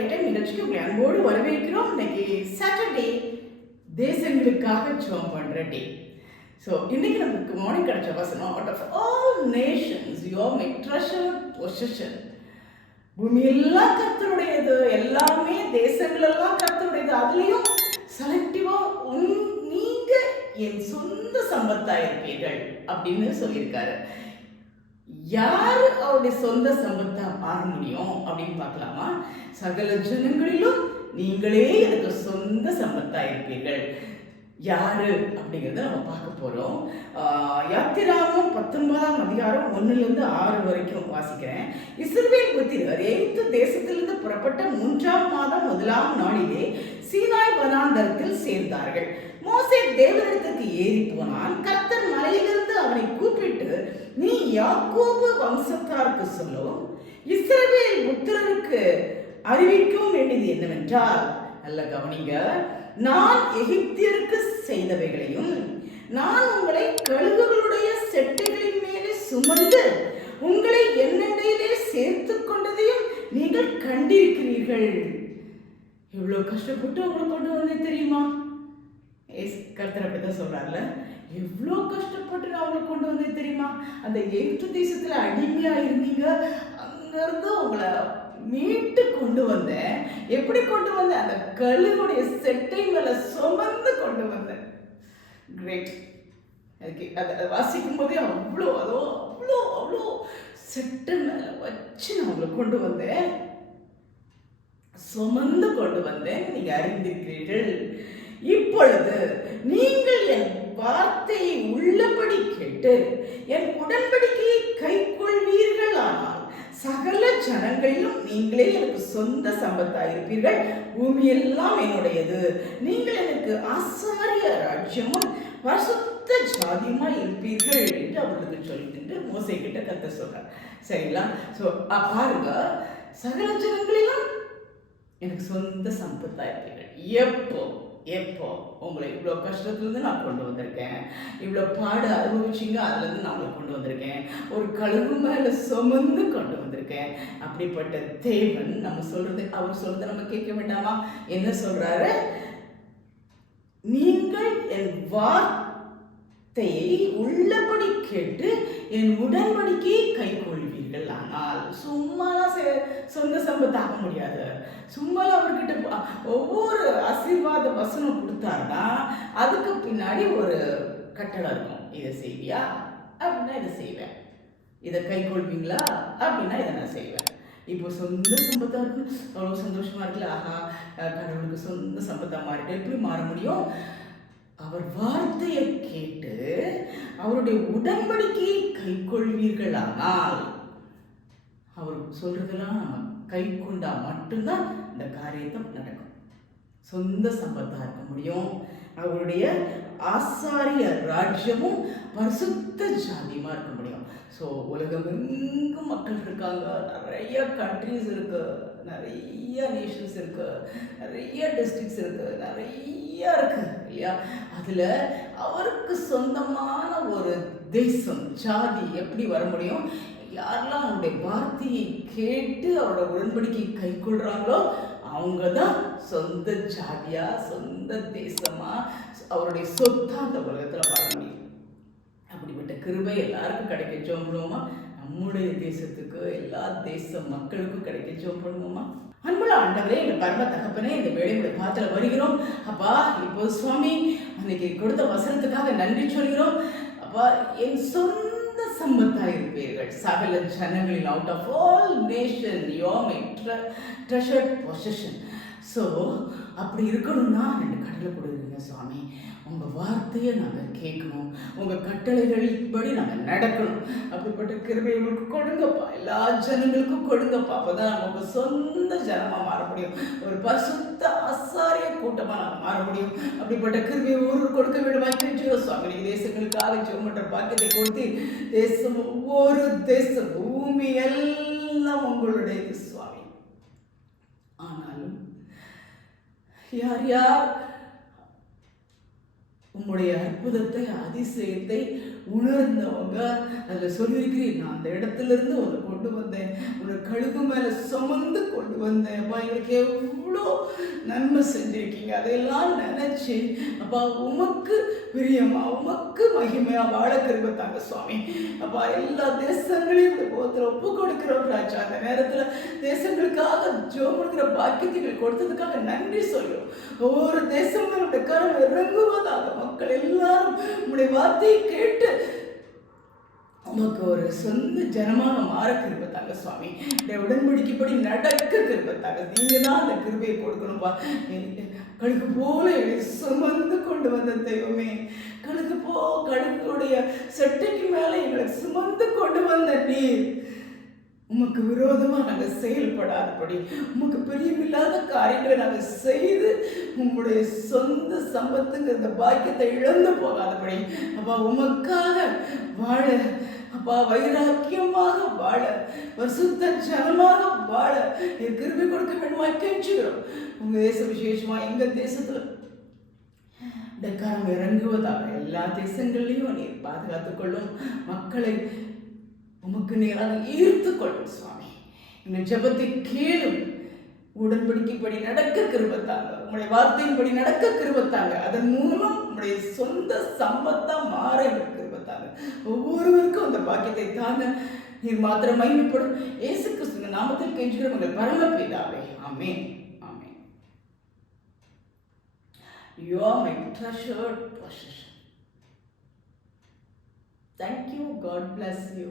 Right நிகழ்ச்சிக்கு உங்களை அன்போடு வரவேற்கிறோம். இன்னைக்கு சாட்டர்டே, தேசங்களுக்காக ஜெபம் பண்ற டே. ஸோ இன்னைக்கு நமக்கு மார்னிங் கிடைச்ச வசனம், out of all nations you are my treasured possession. பூமி எல்லாம் கர்த்தருடையது, எல்லாமே தேசங்கள் எல்லாம் கர்த்தருடையது. அதுலேயும் செலக்டிவா நீங்க என் சொந்த சம்பத்தா இருப்பீர்கள் அப்படின்னு சொல்லியிருக்காரு. யாரு அவருடைய சொந்த சம்பத்தா மாற முடியும் அப்படின்னு பார்க்கலாமா? சகல ஜனங்களிலும் நீங்களே எனக்கு சொந்த சம்பத்தா இருப்பீர்கள். யாரு அப்படிங்கிறத நம்ம பார்க்க போறோம். யாத்திராகமம் 19ஆம் அதிகாரம் 1-6 வரைக்கும் வாசிக்கிறேன். இஸ்ரவேல் புத்திரர் எகிப்து தேசத்திலிருந்து புறப்பட்ட 3ஆம் மாதம் 1ஆம் நாளிலே சீனாய் வனாந்தரத்தில் சேர்ந்தார்கள். மோசே தேவனிடத்துக்கு ஏறி போனான். கர்த்தர் மலையிலிருந்து அவனை கூப்பிட்டு, நீ யாக்கோபு வம்சத்தாருக்கு சொல்லும், இஸ்ரவேல் புத்திரருக்கு அறிவிக்கவும் வேண்டியது என்னவென்றால், நல்ல கவனிங்க, நான் எகிப்தியருக்கு செய்தவைகளையும் நான் உங்களை கழுகுகளுடைய செட்டைகளின் மேலே சுமந்து உங்களை என்னென்னையிலே சேர்த்து கொண்டதையும் நீங்கள் கண்டிருக்கிறீர்கள். எவ்வளவு கஷ்டப்பட்டு உங்களை கொண்டு வந்தேன் தெரியுமா? கர்த்தர் அப்படிதான் சொல்றாருல, எவ்வளோ கஷ்டப்பட்டு நான் உங்களை கொண்டு வந்தேன் தெரியுமா? அந்த எகிப்து தேசத்துல அடிமையா இருந்தீங்க, அங்கிருந்து உங்களை மீட்டு கொண்டு வந்தேன். எப்படி கொண்டு வந்தேன்? அந்த கழுகுடைய செட்டை மேல சுமந்து கொண்டு வந்தேன். கிரேட். அதை வாசிக்கும் போதே அவ்வளோ அவ்வளோ அவ்வளோ செட்டை மேல வச்சு நான் உங்களை கொண்டு வந்தேன், சுமந்து கொண்டு வந்தேன். நீங்க அறிந்திருக்கிறீர்கள். இப்பொழுது நீங்கள் என் வார்த்தையை உள்ளபடி கேட்டு என் உடன்படிக்கையை கை கொள்வீர்கள். ஆனால் சகல ஜனங்களிலும் நீங்களே எனக்கு சொந்த சம்பத்தாயிருப்பீர்கள். பூமி எல்லாம் என்னுடையது. நீங்கள் எனக்கு ஆசாரிய ராஜ்யமும் பரிசுத்த ஜாதியுமா இருப்பீர்கள் என்று அவர்களுக்கு சொல்லிட்டு மோசே கிட்ட கர்த்தர் சொல்றார். சரிங்களா? ஸோ பாருங்க, சகல ஜனங்களிலும் எனக்கு சொந்த சம்பத்தாயிருப்பீர்கள். எப்போ உங்களை இவ்வளோ கஷ்டத்துலேருந்து நான் கொண்டு வந்திருக்கேன், இவ்வளோ பாடு அனுபவிச்சிங்க, அதுலேருந்து நான் உங்களை கொண்டு வந்திருக்கேன், ஒரு கழுகு மேலே சுமந்து கொண்டு வந்திருக்கேன். அப்படிப்பட்ட தேவன் நம்ம சொல்றது, அவர் சொல்றதை நம்ம கேட்க வேண்டாமா? என்ன சொல்றாரு? நீங்கள் என் வார்த்தையை உள்ளபடி கேட்டு என் உடன்படிக்கையை கை கொள்வீர்கள். ஆனால் சும்மா சொந்த சம்பத்தாக முடியாது. சும்மா அவர்கிட்ட ஒவ்வொரு ஆசீர்வாத வசனம் கொடுத்தாருன்னா அதுக்கு பின்னாடி ஒரு கட்டளை இருக்கும். இதை செய்வியா அப்படின்னா இதை செய்வேன், இதை கை கொள்வீங்களா அப்படின்னா இதை நான் செய்வேன். இப்போ சொந்த சம்பத்தா இருக்கு, அவ்வளோ சந்தோஷமா இருக்குல்ல. ஆஹா, கடவுளுக்கு சொந்த சம்பத்தா மாறிட்டு எப்படி மாற முடியும்? அவர் வார்த்தையை கேட்டு அவருடைய உடன்படிக்கையை கை கொள்வீர்களானால், அவர் சொல்றதெல்லாம் நம்ம கை கொண்டா மட்டும்தான் இந்த காரியத்தை நடக்கும். சொந்த சம்பத்தா இருக்க முடியும். அவருடைய ஆசாரிய ராஜ்யமும் பரிசுத்த ஜாதியுமா இருக்க முடியும். ஸோ உலகம் எங்கும் மக்கள் இருக்காங்க, நிறைய கண்ட்ரிஸ் இருக்கு, நிறைய நேஷன்ஸ் இருக்கு, நிறைய டிஸ்ட்ரிக்ட்ஸ் இருக்கு, நிறைய இருக்கு இல்லையா? அதுல அவருக்கு சொந்தமான ஒரு தேசம், ஜாதி எப்படி வர முடியும்? யாரெல்லாம் அவருடைய வார்த்தையை கேட்டு அவரோட உடன்படிக்கை கை கொள்றாங்களோ அவங்க தான் சொந்த ஜாதியா, சொந்த தேசமா, அவருடைய சொத்தா அந்த உலகத்துல வர முடியும். அப்படிப்பட்ட கிருபை எல்லாருக்கும் கிடைக்க ஜெபம் பண்ணுவோமா? நம்முடைய தேசத்துக்கு, எல்லா தேச மக்களுக்கும் கிடைக்க ஜெபம் பண்ணுவோமா? அன்புள்ள ஆண்டவரே, எங்க பரம தகப்பனே, இந்த வேலையுடைய பாத்திர வருகிறோம். அப்பா, இப்போ சுவாமி அன்னைக்கு கொடுத்த வசனத்துக்காக நன்றி சொல்கிறோம். அப்பா, என் சொந்த சம்பத்தா இருப்பீர்கள். சகல ஜனங்களில், out of all nation you are my treasured possession. So அப்படி இருக்கணும்னா 2 கடலை கொடுக்குறீங்க சுவாமி. உங்கள் வார்த்தையை நாங்கள் கேட்கணும், உங்கள் கட்டளைகளின்படி நாங்கள் நடக்கணும். அப்படிப்பட்ட கிருபை உங்களுக்கு கொடுங்கப்பா, எல்லா ஜனங்களுக்கும் கொடுங்கப்பா. அப்போ தான் நம்ம உங்கள் சொந்த ஜனமாக மாற முடியும், ஒரு பரிசுத்த ஆசாரிய கூட்டமாக நாங்கள் மாற முடியும். அப்படிப்பட்ட கிருபையை ஊருக்கு கொடுக்க வேண்டுமா கேட்கிறோம் சுவாமி. நீங்கள் தேசங்களுக்காக ஜெபமற்ற பாக்கியத்தை கொடுத்து, தேசம் ஒவ்வொரு தேசம் பூமி எல்லாம் உங்களுடையது சுவாமி. ஆனாலும் யார் யார் உங்களுடைய அற்புதத்தை, அதிசயத்தை உணர்ந்தவங்க அதில் சொல்லியிருக்கிறீர், நான் அந்த இடத்துல இருந்து உன்னை கொண்டு வந்தேன், உன்னை கழுகு மேலே சுமந்து கொண்டு வந்தேன் அப்பா, எங்களுக்கு எவ்வளோ நன்மை செஞ்சிருக்கீங்க. அதையெல்லாம் நினைச்சு அப்பா உமக்கு பிரியமா உமக்கு மகிமையா வாழ கிருபை தாங்க சுவாமி. அப்பா எல்லா தேசங்களையும் இந்த போத்துல ஒப்பு கொடுக்கிறோம் ராஜா. அந்த நேரத்துல தேசங்களுக்காக ஜெபம் கொடுக்கிற பாக்கியத்தை கொடுத்ததுக்காக நன்றி சொல்றோம். ஒவ்வொரு தேசங்களுடைய கரம் இறங்குவதாக மக்கள் எல்லாரும் உங்களுடைய வார்த்தையை கேட்டு உமக்கு ஒரு சொந்த ஜனமாக மாற கிருபை தாங்க சுவாமி. உடன்படிக்கைப்படி நடக்க கிருபை தாங்க. நீங்க தான் அந்த கிருபையை கொடுக்கணும்பா. கழுகு போல சுமந்து கொண்டு வந்த தெய்வமே, கழுகுடைய சட்டைக்கு மேல எங்களை சுமந்து கொண்டு வந்த நீர் உமக்கு விரோதமாக நாங்கள் செயல்படாதபடி, உமக்கு பிரியமில்லாத காரியங்களை நாங்கள் செய்து உங்களுடைய சொந்த சம்பத்துக்கு இந்த பாக்கியத்தை இழந்து போகாதபடி அப்பா உமக்காக வாழ, அப்பா வைராக்கியமாக வாழ, பரிசுத்த ஜனமாக வாழ நீர் கிருபை கொடுக்க வேண்டுமாய் கெஞ்சுகிறோம். உங்க தேசம் விசேஷமா எங்க தேசத்துல டக்காரம் இறங்குவதாக எல்லா தேசங்களையும் நீர் பாதுகாத்துக் கொள்ளும். மக்களை உமக்கு நேராக ஈர்த்து கொள்ளும் சுவாமி. எங்கள் ஜெபத்தை கேளும். உடன்படிக்கைப்படி நடக்க கிருபத்தாங்க, உங்களுடைய வார்த்தையின்படி நடக்க கிருபத்தாங்க. அதன் மூலம் உங்களுடைய சொந்த சம்பத்தா மாற கிருபத்தாங்க. ஒவ்வொருவருக்கும் அந்த பாக்கியத்தை தாங்க. நீர் மாத்திரம் மகிமைப்படும். இயேசு கிறிஸ்துவின் நாமத்தில் கெஞ்சுகிறோம் எங்கள் பரமபிதாவே. ஆமென். ஆமென். You are my treasured possession. Thank you. God bless you.